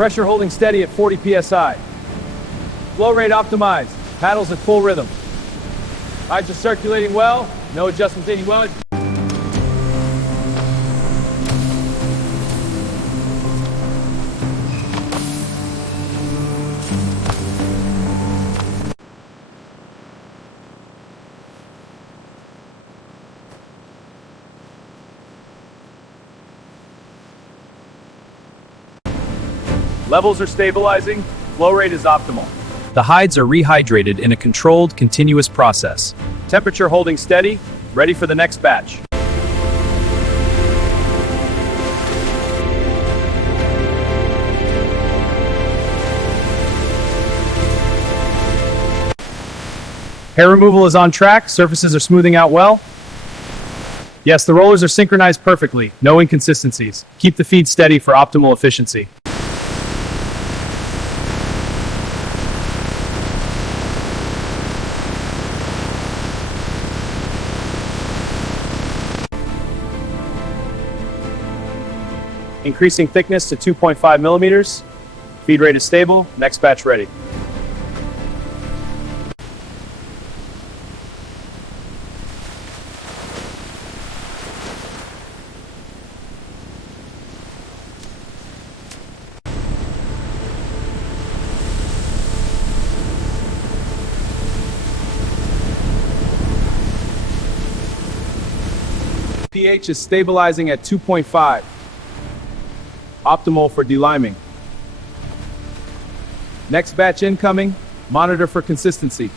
Pressure holding steady at 40 psi. Flow rate optimized. Paddles at full rhythm. Hides are circulating well. No adjustments needing well. Levels are stabilizing, flow rate is optimal. The hides are rehydrated in a controlled, continuous process. Temperature holding steady, ready for the next batch. Hair removal is on track, surfaces are smoothing out well. Yes, the rollers are synchronized perfectly, no inconsistencies. Keep the feed steady for optimal efficiency. Increasing thickness to 2.5 millimeters. Feed rate is stable. Next batch ready. pH is stabilizing at 2.5. Optimal for deliming. Next batch incoming. Monitor for consistency.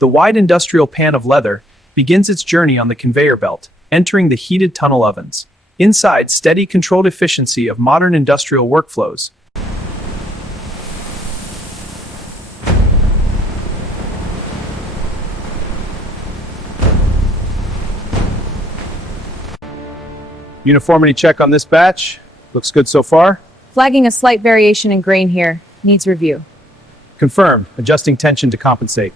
The wide industrial pan of leather begins its journey on the conveyor belt, entering the heated tunnel ovens. Inside, steady, controlled efficiency of modern industrial workflows. Uniformity check on this batch. Looks good so far. Flagging a slight variation in grain here. Needs review. Confirmed. Adjusting tension to compensate.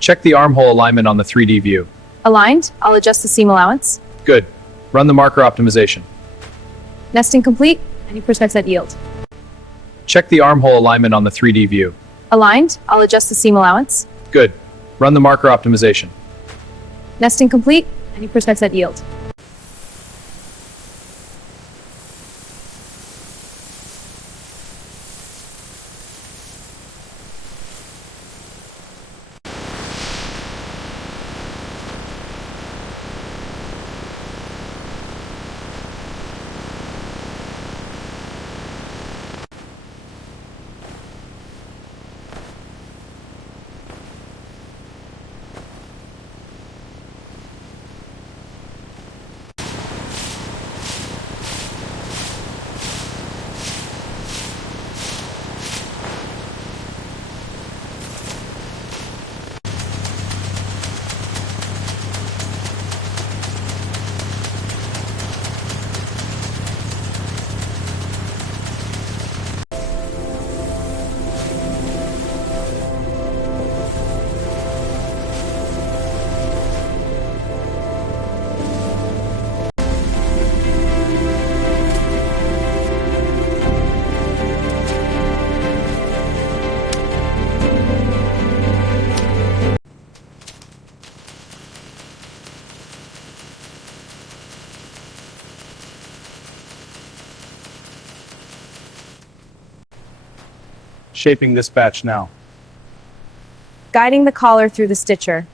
Check the armhole alignment on the 3D view. Aligned. I'll adjust the seam allowance. Good. Run the marker optimization. Nesting complete. Any percents at yield. Check the armhole alignment on the 3D view. Aligned. I'll adjust the seam allowance. Good. Run the marker optimization. Nesting complete. Any percents at yield. Shaping this batch now. Guiding the collar through the stitcher.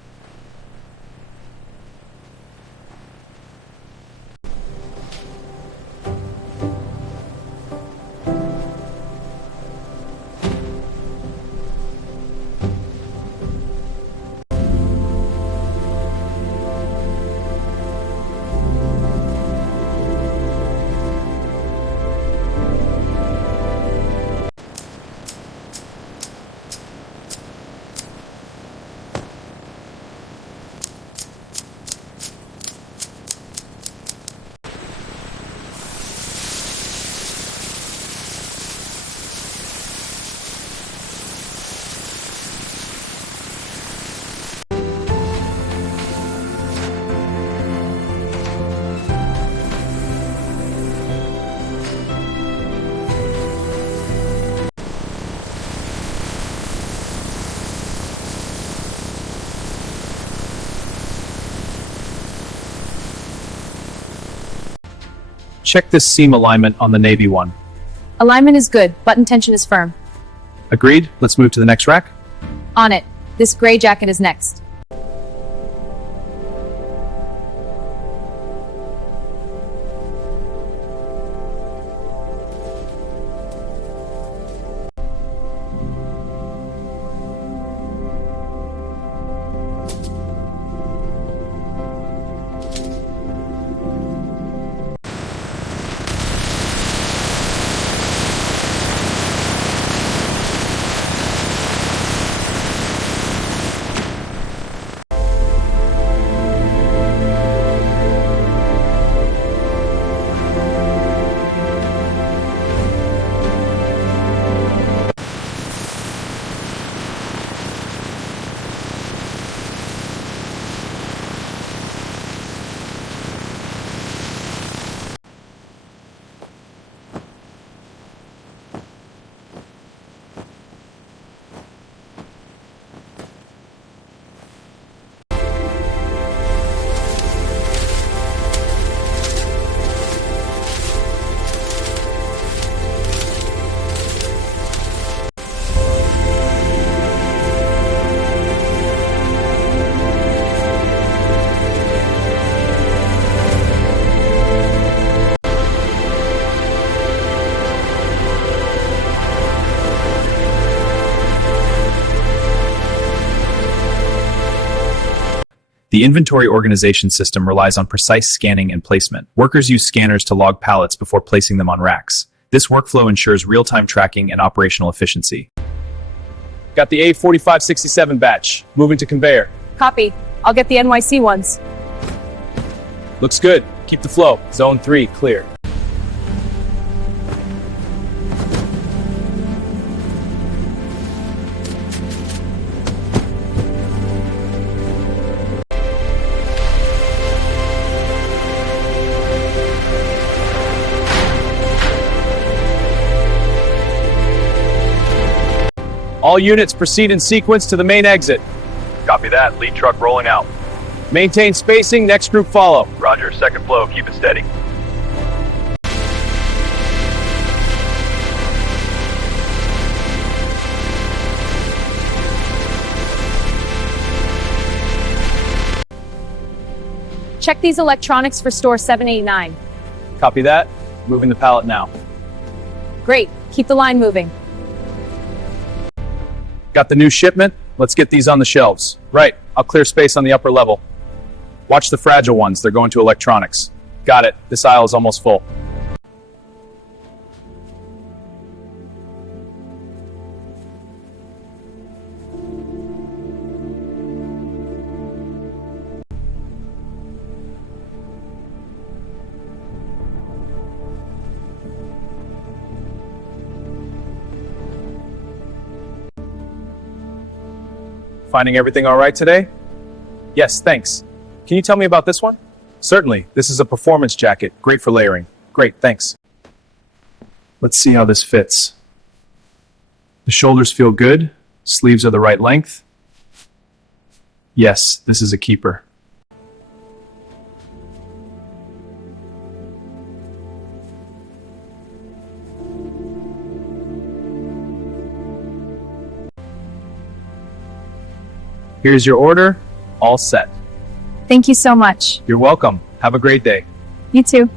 Check this seam alignment on the Navy one. Alignment is good. Button tension is firm. Agreed? Let's move to the next rack. On it. This gray jacket is next. The inventory organization system relies on precise scanning and placement. Workers use scanners to log pallets before placing them on racks. This workflow ensures real-time tracking and operational efficiency. Got the A4567 batch. Moving to conveyor. Copy. I'll get the NYC ones. Looks good. Keep the flow. Zone 3, clear. All units proceed in sequence to the main exit. Copy that. Lead truck rolling out. Maintain spacing, next group follow. Roger. Second flow. Keep it steady. Check these electronics for store 789. Copy that. Moving the pallet now. Great. Keep the line moving. Got the new shipment? Let's get these on the shelves. Right. I'll clear space on the upper level. Watch the fragile ones. They're going to electronics. Got it. This aisle is almost full. Finding everything all right today? Yes, thanks. Can you tell me about this one? Certainly. This is a performance jacket. Great for layering. Great, thanks. Let's see how this fits. The shoulders feel good. Sleeves are the right length. Yes, this is a keeper. Here's your order. All set. Thank you so much. You're welcome. Have a great day. You too.